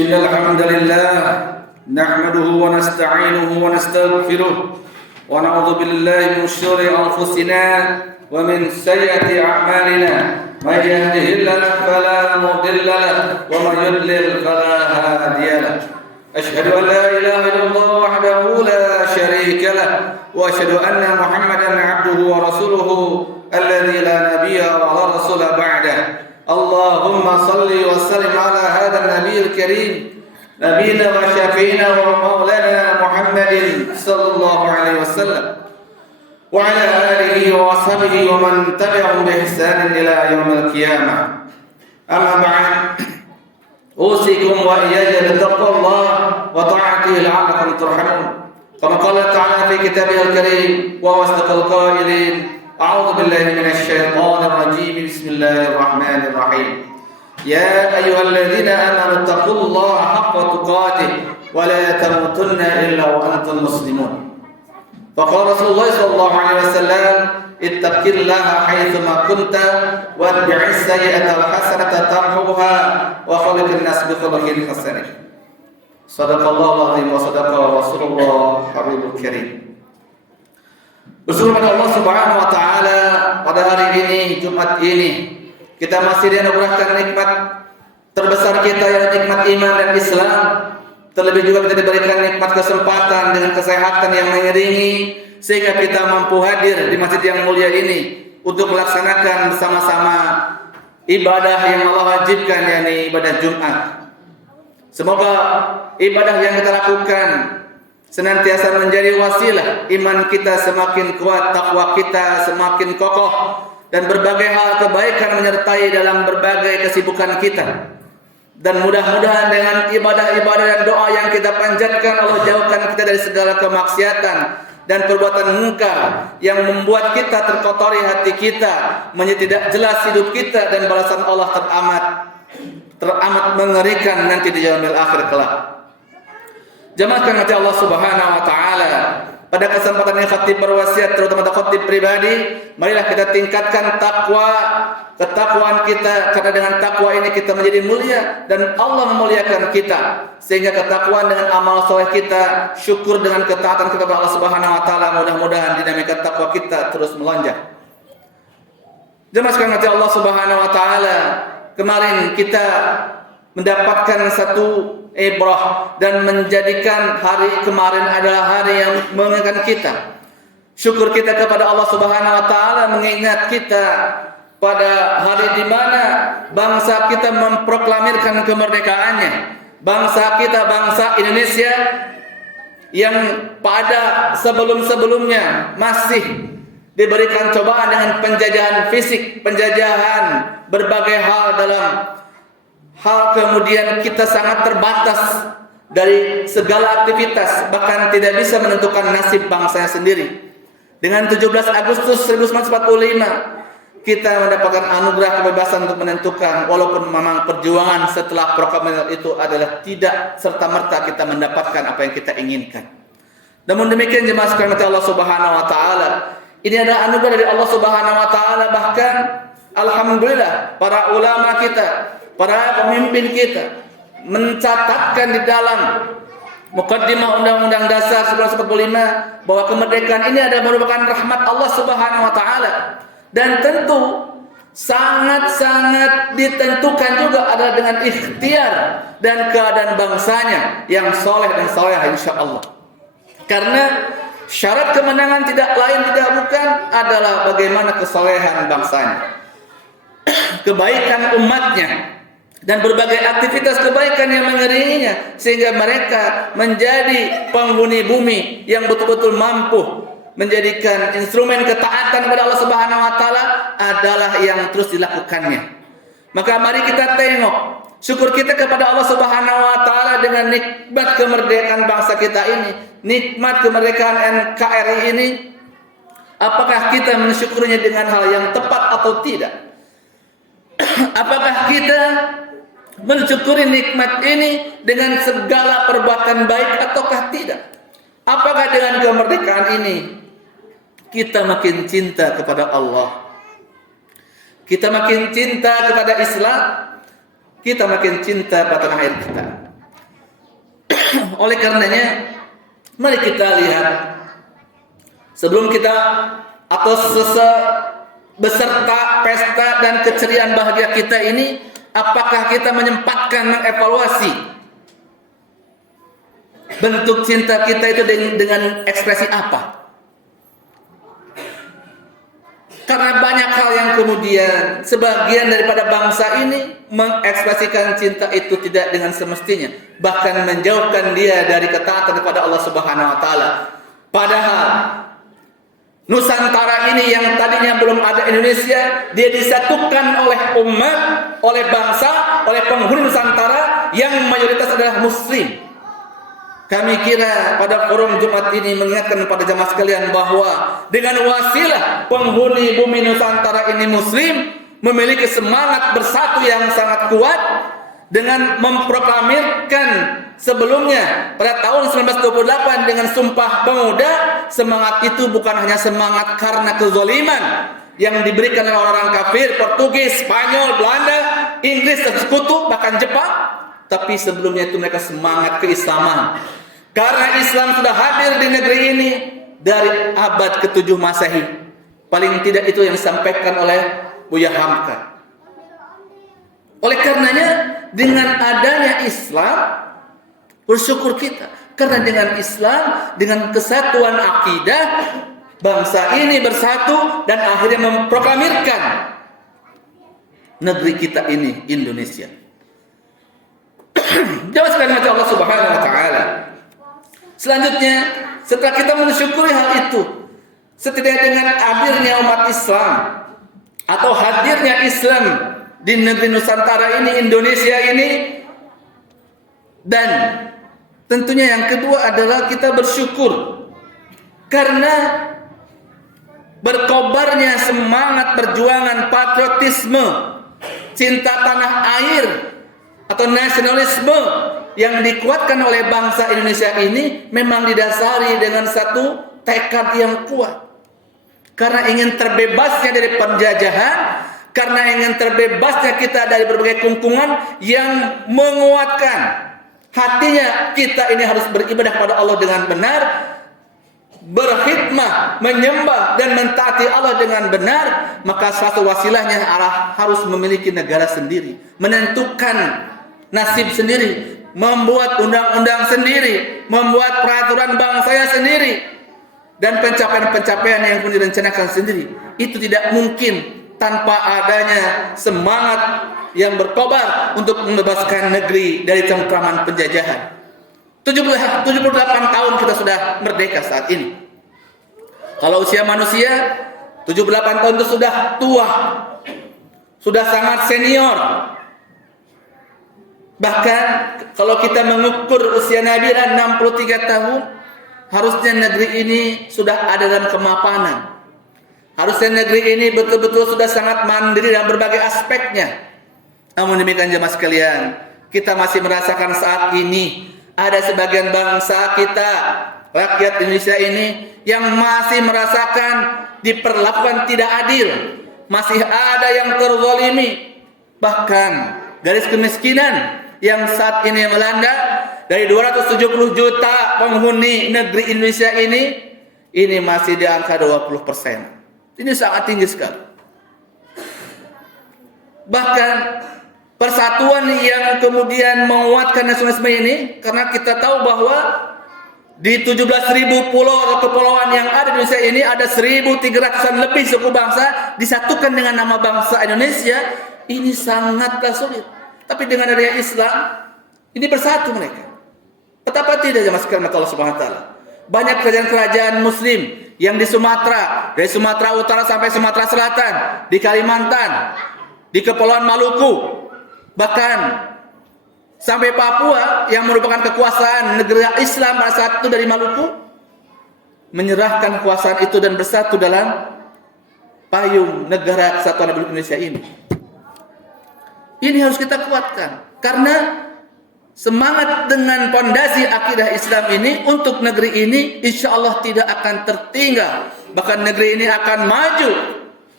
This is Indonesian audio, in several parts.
إن الحمد لله نحمده ونستعينه ونستغفره ونعوذ بالله من شرور أنفسنا ومن سيئات أعمالنا من يهده الله فلا مضل له ومن يضلل فلا هادي له أشهد أن لا إله إلا الله وحده لا شريك له وأشهد أن محمدا عبده ورسوله الذي لا نبي ولا رسول بعده اللهم صل وسلم على هذا النبي الكريم نبينا وشفينا ومولانا محمد صلى الله عليه وسلم وعلى آله وصحبه ومن تبعهم بإحسان إلى يوم القيامة أما بعد أوصيكم وإياي بتقوى الله وطاعته لعلكم ترحمون كما قال تعالى في كتابه الكريم وهو أصدق القائلين أعوذ بالله من الشيطان الرجيم بسم الله الرحمن الرحيم يا أيها الذين آمنوا اتقوا الله حق تقاته ولا تموتن إلا وأنتم مسلمون فقال رسول الله صلى الله عليه وسلم اتق الله حيثما كنت واتبع السيئة الحسنة تمحوها وخلق الناس بخلق حسن صدق الله العظيم وصدق رسول الله حبيب الكريم. Bersyukur kepada Allah Subhanahu wa taala pada hari ini, Jumat ini kita masih dianugerahkan nikmat terbesar kita yaitu nikmat iman dan Islam. Terlebih juga kita diberikan nikmat kesempatan dengan kesehatan yang mengiringi sehingga kita mampu hadir di masjid yang mulia ini untuk melaksanakan bersama-sama ibadah yang Allah wajibkan, yakni ibadah Jumat. Semoga ibadah yang kita lakukan senantiasa menjadi wasilah iman kita semakin kuat, takwa kita semakin kokoh, dan berbagai hal kebaikan menyertai dalam berbagai kesibukan kita. Dan mudah-mudahan dengan ibadah-ibadah dan doa yang kita panjatkan, Allah jauhkan kita dari segala kemaksiatan dan perbuatan mungkar yang membuat kita terkotori hati kita, menjadi tidak jelas hidup kita, dan balasan Allah teramat mengerikan nanti di yaumil akhir kelak. Jamaahkan hati Allah Subhanahu wa taala. Pada kesempatan ini khatib berwasiat, terutama khatib pribadi, marilah kita tingkatkan ketakwaan kita, karena dengan takwa ini kita menjadi mulia dan Allah memuliakan kita. Sehingga ketakwaan dengan amal soleh kita, syukur dengan ketaatan kepada Allah Subhanahu wa taala, mudah-mudahan dinamika takwa kita terus melonjak. Jemaah hati Allah Subhanahu wa taala, kemarin kita mendapatkan satu ibrah dan menjadikan hari kemarin adalah hari yang mengingatkan kita. Syukur kita kepada Allah Subhanahu wa taala mengingat kita pada hari di mana bangsa kita memproklamirkan kemerdekaannya. Bangsa kita, bangsa Indonesia yang pada sebelum-sebelumnya masih diberikan cobaan dengan penjajahan fisik, penjajahan berbagai hal dalam hal, kemudian kita sangat terbatas dari segala aktivitas, bahkan tidak bisa menentukan nasib bangsanya sendiri. Dengan 17 Agustus 1945 kita mendapatkan anugerah kebebasan untuk menentukan, walaupun memang perjuangan setelah proklamasi itu adalah tidak serta-merta kita mendapatkan apa yang kita inginkan. Namun demikian jemaah sekalian Allah Subhanahu wa taala, ini adalah anugerah dari Allah Subhanahu wa taala. Bahkan alhamdulillah para ulama kita, para pemimpin kita mencatatkan di dalam Muqaddimah Undang-Undang Dasar 1945 bahwa kemerdekaan ini adalah merupakan rahmat Allah Subhanahu wa taala, dan tentu sangat-sangat ditentukan juga adalah dengan ikhtiar dan keadaan bangsanya yang soleh dan solehah insyaallah. Karena syarat kemenangan tidak lain tidak bukan adalah bagaimana kesolehan bangsanya, kebaikan umatnya, dan berbagai aktivitas kebaikan yang mengiringinya, sehingga mereka menjadi penghuni bumi yang betul-betul mampu menjadikan instrumen ketaatan kepada Allah Subhanahu wa taala adalah yang terus dilakukannya. Maka mari kita tengok syukur kita kepada Allah Subhanahu wa taala dengan nikmat kemerdekaan bangsa kita ini, nikmat kemerdekaan NKRI ini. Apakah kita mensyukurinya dengan hal yang tepat atau tidak? Apakah kita mensyukuri nikmat ini dengan segala perbuatan baik ataukah tidak? Apakah dengan kemerdekaan ini kita makin cinta kepada Allah, kita makin cinta kepada Islam, kita makin cinta pada tanah air kita? Oleh karenanya, mari kita lihat sebelum kita atau beserta pesta dan keceriaan bahagia kita ini, apakah kita menyempatkan mengevaluasi bentuk cinta kita itu dengan ekspresi apa? Karena banyak hal yang kemudian sebagian daripada bangsa ini mengekspresikan cinta itu tidak dengan semestinya, bahkan menjauhkan dia dari ketaatan kepada Allah Subhanahu wa taala. Padahal Nusantara ini yang tadinya belum ada Indonesia, dia disatukan oleh umat, oleh bangsa, oleh penghuni Nusantara yang mayoritas adalah muslim. Kami kira pada forum Jumat ini mengingatkan kepada jamaah sekalian bahwa dengan wasilah penghuni bumi Nusantara ini muslim, memiliki semangat bersatu yang sangat kuat dengan memproklamirkan sebelumnya pada tahun 1928 dengan Sumpah Pemuda. Semangat itu bukan hanya semangat karena kezaliman yang diberikan oleh orang kafir, Portugis, Spanyol, Belanda, Inggris, dan sekutu, bahkan Jepang, tapi sebelumnya itu mereka semangat keislaman. Karena Islam sudah hadir di negeri ini dari abad ke-7 Masehi. Paling tidak itu yang disampaikan oleh Buya Hamka. Oleh karenanya, dengan adanya Islam, bersyukur kita. Karena dengan Islam, dengan kesatuan akidah, bangsa ini bersatu dan akhirnya memproklamirkan negeri kita ini, Indonesia. Jawab sekali mati Allah Subhanahu wa taala. Selanjutnya, setelah kita mensyukuri hal itu, setidaknya dengan hadirnya umat Islam atau hadirnya Islam di negeri Nusantara ini, Indonesia ini, dan tentunya yang kedua adalah kita bersyukur karena berkobarnya semangat perjuangan patriotisme, cinta tanah air atau nasionalisme yang dikuatkan oleh bangsa Indonesia ini memang didasari dengan satu tekad yang kuat. Karena ingin terbebasnya dari penjajahan, karena ingin terbebasnya kita dari berbagai kungkungan yang menguatkan hatinya kita ini harus beribadah kepada Allah dengan benar, berkhidmah, menyembah dan mentaati Allah dengan benar, maka suatu wasilahnya harus memiliki negara sendiri, menentukan nasib sendiri, membuat undang-undang sendiri, membuat peraturan bangsanya sendiri, dan pencapaian-pencapaian yang pun direncanakan sendiri. Itu tidak mungkin tanpa adanya semangat yang berkobar untuk membebaskan negeri dari cengkraman penjajahan. 78 tahun kita sudah merdeka saat ini. Kalau usia manusia 78 tahun itu sudah tua, sudah sangat senior. Bahkan kalau kita mengukur usia Nabi 63 tahun, harusnya negeri ini sudah ada dalam kemapanan. Harusnya negeri ini betul-betul sudah sangat mandiri dalam berbagai aspeknya. Namun demikian jemaah sekalian, kita masih merasakan saat ini ada sebagian bangsa kita, rakyat Indonesia ini, yang masih merasakan diperlakukan tidak adil. Masih ada yang terzalimi. Bahkan garis kemiskinan yang saat ini melanda dari 270 juta penghuni negeri Indonesia ini masih di angka 20%. Ini sangat tinggi sekali. Bahkan persatuan yang kemudian menguatkan nasionalisme ini, karena kita tahu bahwa di 17.000 pulau atau kepulauan yang ada di Indonesia ini ada 1.300-an lebih suku bangsa disatukan dengan nama bangsa Indonesia. Ini sangatlah sulit. Tapi dengan adanya Islam, ini bersatu mereka. Betapa tidak jemaah sekalian Allah Subhanahu wa taala. Banyak kerajaan-kerajaan muslim yang di Sumatera, dari Sumatera Utara sampai Sumatera Selatan, di Kalimantan, di Kepulauan Maluku, bahkan sampai Papua yang merupakan kekuasaan negara Islam pada saat itu dari Maluku, menyerahkan kekuasaan itu dan bersatu dalam payung negara kesatuan Republik Indonesia ini. Ini harus kita kuatkan karena semangat dengan pondasi akidah Islam ini untuk negeri ini insya Allah tidak akan tertinggal. Bahkan negeri ini akan maju,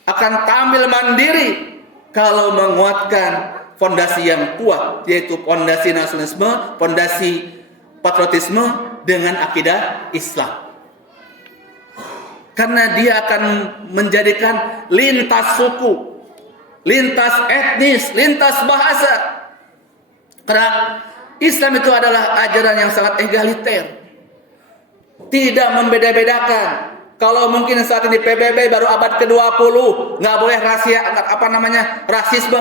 akan tampil mandiri kalau menguatkan fondasi yang kuat, yaitu fondasi nasionalisme, fondasi patriotisme dengan akidah Islam. Karena dia akan menjadikan lintas suku, lintas etnis, lintas bahasa. Karena Islam itu adalah ajaran yang sangat egaliter, tidak membeda-bedakan. Kalau mungkin saat ini PBB baru abad ke-20, nggak boleh rasisme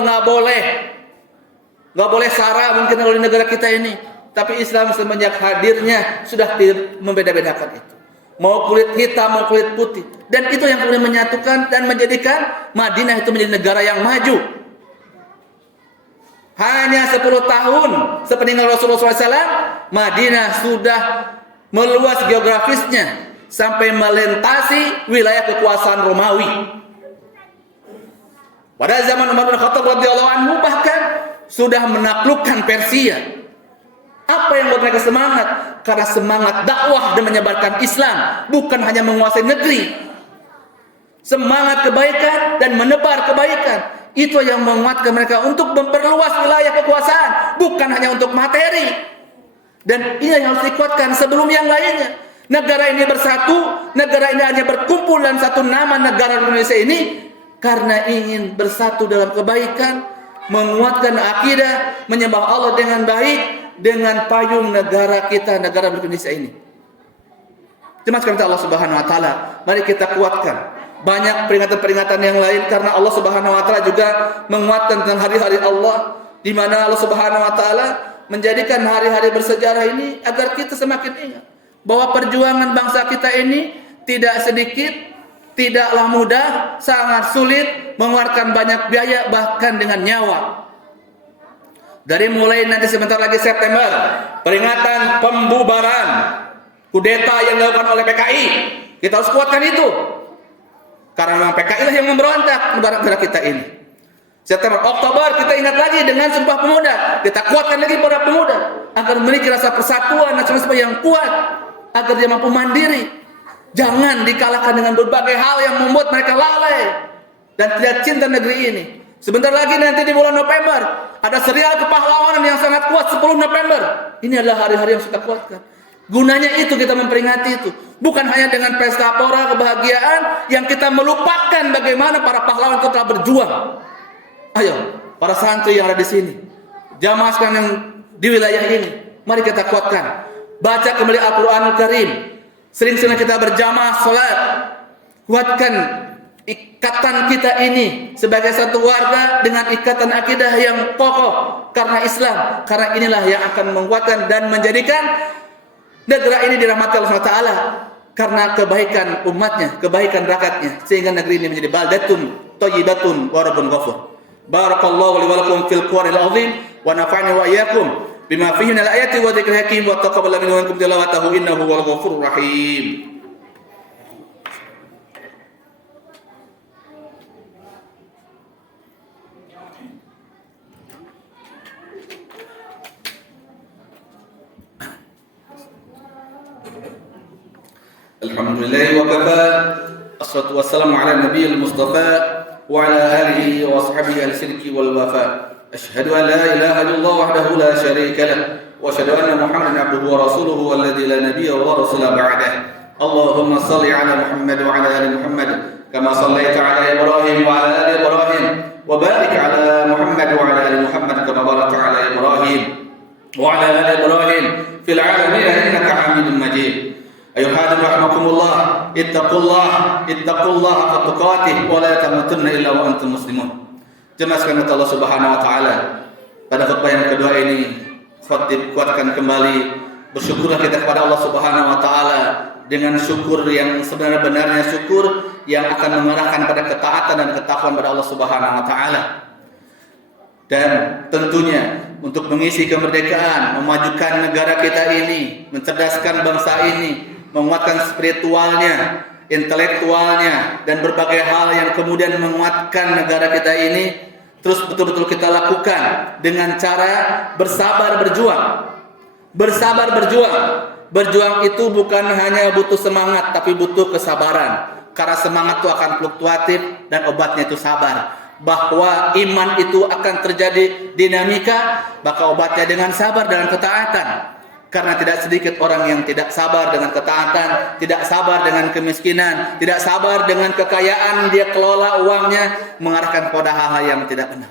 nggak boleh sara mungkin kalau di negara kita ini. Tapi Islam semenjak hadirnya sudah tidak membeda-bedakan itu. Mau kulit hitam, mau kulit putih. Dan itu yang kemudian menyatukan dan menjadikan Madinah itu menjadi negara yang maju. Hanya 10 tahun sepeninggal Rasulullah SAW, Madinah sudah meluas geografisnya sampai melintasi wilayah kekuasaan Romawi. Pada zaman Umar bin Khattab radhiyallahu anhu bahkan sudah menaklukkan Persia. Apa yang membuat mereka semangat? Karena semangat dakwah dan menyebarkan Islam, bukan hanya menguasai negeri. Semangat kebaikan dan menebar kebaikan, itu yang menguatkan mereka untuk memperluas wilayah kekuasaan, bukan hanya untuk materi. Dan ini yang harus dikuatkan sebelum yang lainnya. Negara ini bersatu, negara ini hanya berkumpul dalam satu nama negara Indonesia ini karena ingin bersatu dalam kebaikan, menguatkan akidah, menyembah Allah dengan baik, dengan payung negara kita, negara Indonesia ini. Cuma sekali Allah Subhanahu wa taala, mari kita kuatkan. Banyak peringatan-peringatan yang lain karena Allah Subhanahu wa taala juga menguatkan tentang hari-hari Allah, di mana Allah Subhanahu wa taala menjadikan hari-hari bersejarah ini agar kita semakin ingat bahwa perjuangan bangsa kita ini tidak sedikit, tidaklah mudah, sangat sulit, mengeluarkan banyak biaya bahkan dengan nyawa. Dari mulai nanti sebentar lagi September, peringatan pembubaran kudeta yang dilakukan oleh PKI, kita harus kuatkan itu. Karena memang PKI lah yang memberontak negara kita ini. September, Oktober kita ingat lagi dengan Sumpah Pemuda, kita kuatkan lagi para pemuda agar memiliki rasa persatuan nasionalisme yang kuat, agar dia mampu mandiri. Jangan dikalahkan dengan berbagai hal yang membuat mereka lalai dan tidak cinta negeri ini. Sebentar lagi nanti di bulan November ada serial kepahlawanan yang sangat kuat 10 November. Ini adalah hari-hari yang kita kuatkan. Gunanya itu kita memperingati itu. Bukan hanya dengan pesta pora kebahagiaan yang kita melupakan bagaimana para pahlawan itu telah berjuang. Ayo, para santri yang ada di sini, jamaah sekalian yang di wilayah ini, mari kita kuatkan. Baca kembali Al-Quranul Karim. Sering-sering kita berjamaah salat. Kuatkan ikatan kita ini sebagai satu warga dengan ikatan akidah yang kokoh karena Islam, karena inilah yang akan menguatkan dan menjadikan negara ini dirahmati Allah SWT karena kebaikan umatnya, kebaikan rakyatnya, sehingga negeri ini menjadi baldatun thayyibatun wa rabbun ghafur. Barakallahu li wa lakum fil Qur'anil azim wa nafa'ani wa iyyakum bima fihi minal ayati wa dzikril hakim wa taqabbal minna wa minkum tilawatahu innahu huwal ghafurur rahim. Alhamdulillah wa kafa, assalatu wassalamu ala nabiyil mustafa wa ala alihi wa ashabihi al-sidqi wal wafa. Ashhadu an la ilaha illallah wahdahu la syarika lah wa ashhadu anna Muhammadan abduhu wa rasuluhu alladzi la nabiyya wa rasula ba'dah. Allahumma shalli ala Muhammad wa ala ali Muhammad kama shallaita ala Ibrahim wa ala ali Ibrahim wa barik ala Muhammad wa ala ali Muhammad kama barakta ala Ibrahim wa ala ali Ibrahim fil alamin innaka Hamidum Majid. Ayuhadin rahimakumullah, ittaqullah haqqa tuqatih wa la tamutunna illa wa antum muslimun. Jemaah sekalian Allah Subhanahu wa taala, pada khutbah yang kedua ini khatib kuatkan kembali bersyukurlah kita kepada Allah Subhanahu wa taala dengan syukur yang sebenar-benarnya, syukur yang akan mengarahkan pada ketaatan dan ketakwaan pada Allah Subhanahu wa taala. Dan tentunya untuk mengisi kemerdekaan, memajukan negara kita ini, mencerdaskan bangsa ini, menguatkan spiritualnya, intelektualnya, dan berbagai hal yang kemudian menguatkan negara kita ini, terus betul-betul kita lakukan dengan cara bersabar berjuang. Bersabar berjuang. Berjuang itu bukan hanya butuh semangat, tapi butuh kesabaran. Karena semangat itu akan fluktuatif dan obatnya itu sabar. Bahwa iman itu akan terjadi dinamika, maka obatnya dengan sabar dan ketaatan. Karena tidak sedikit orang yang tidak sabar dengan ketaatan, tidak sabar dengan kemiskinan, tidak sabar dengan kekayaan, dia kelola uangnya mengarahkan pada hal-hal yang tidak benar.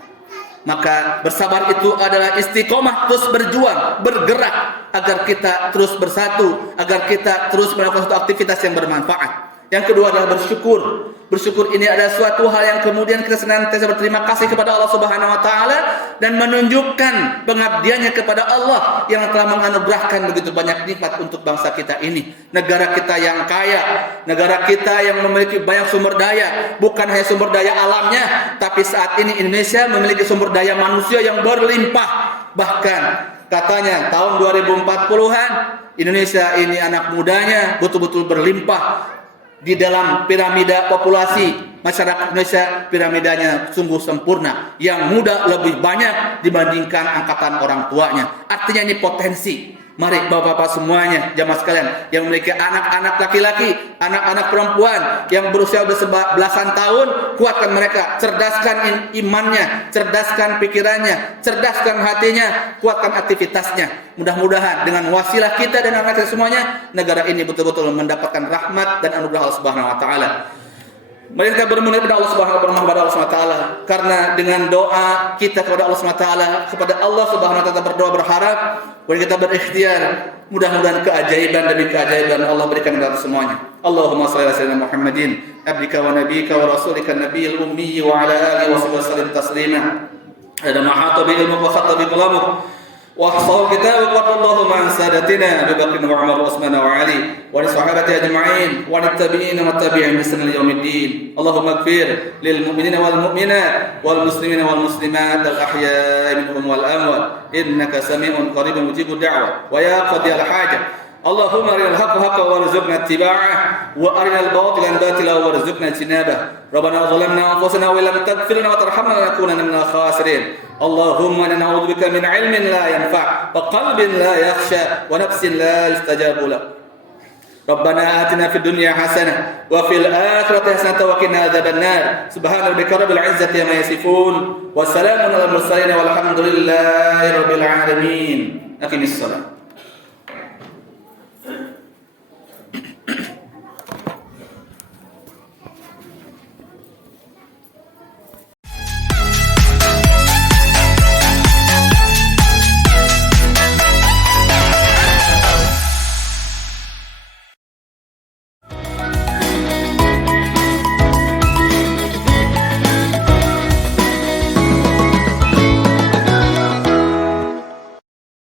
Maka bersabar itu adalah istiqomah, terus berjuang, bergerak agar kita terus bersatu, agar kita terus melakukan suatu aktivitas yang bermanfaat. Yang kedua adalah bersyukur. Bersyukur ini adalah suatu hal yang kemudian kita senantiasa berterima kasih kepada Allah Subhanahu wa taala dan menunjukkan pengabdiannya kepada Allah yang telah menganugerahkan begitu banyak nikmat untuk bangsa kita ini. Negara kita yang kaya, negara kita yang memiliki banyak sumber daya, bukan hanya sumber daya alamnya, tapi saat ini Indonesia memiliki sumber daya manusia yang berlimpah. Bahkan katanya tahun 2040-an Indonesia ini anak mudanya betul-betul berlimpah. Di dalam piramida populasi masyarakat Indonesia, piramidanya sungguh sempurna. Yang muda lebih banyak dibandingkan angkatan orang tuanya. Artinya ini potensi. Mari bapak-bapak semuanya, jamaah sekalian yang memiliki anak-anak laki-laki, anak-anak perempuan yang berusia belasan tahun, kuatkan mereka, cerdaskan imannya, cerdaskan pikirannya, cerdaskan hatinya, kuatkan aktivitasnya. Mudah-mudahan dengan wasilah kita dan anak kita semuanya, negara ini betul-betul mendapatkan rahmat dan anugerah Allah Subhanahu wa taala. Mari kita bermunajat kepada Allah Subhanahu wa taala, karena dengan doa kita kepada Allah Subhanahu wa taala, kepada Allah Subhanahu wa taala berdoa berharap, mari kita berikhtiar, mudah-mudahan keajaiban demi keajaiban Allah berikan kepada semuanya. Allahumma shalli ala sayyidina Muhammadin abdika wa nabiyyika wa rasulika nabiyil ummi wa ala alihi wa sahbihi taslima. Ada mahata bil ilmi wa khatta bi kalamuk. واحصوا كتابك وقال اللهم عن سادتنا ابي بكر وعمر وعثمان وعلي وعن الصحابه اجمعين وعن التابعين والتابعين بإحسان الى يوم الدين. اللهم اغفر للمؤمنين والمؤمنات والمسلمين والمسلمات الاحياء منهم والاموات انك سميع قريب مجيب الدعوه ويا قاضي الحاجه. اللهم ارنا الحق حقا وارزقنا اتباعه وارنا الباطل باطلا وارزقنا اجتنابه. ربنا ظلمنا انفسنا وان لم تغفر لنا وترحمنا لنكونن من الخاسرين. اللهم انا نعوذ بك من علم لا ينفع وقلب لا يخشى ونفس لا يستجاب له. ربنا آتنا في الدنيا حسنة وفي الآخرة حسنة وقنا عذاب النار. سبحان ربك رب العزة عما يصفون وسلام على المرسلين والحمد لله رب العالمين. أقم الصلاة.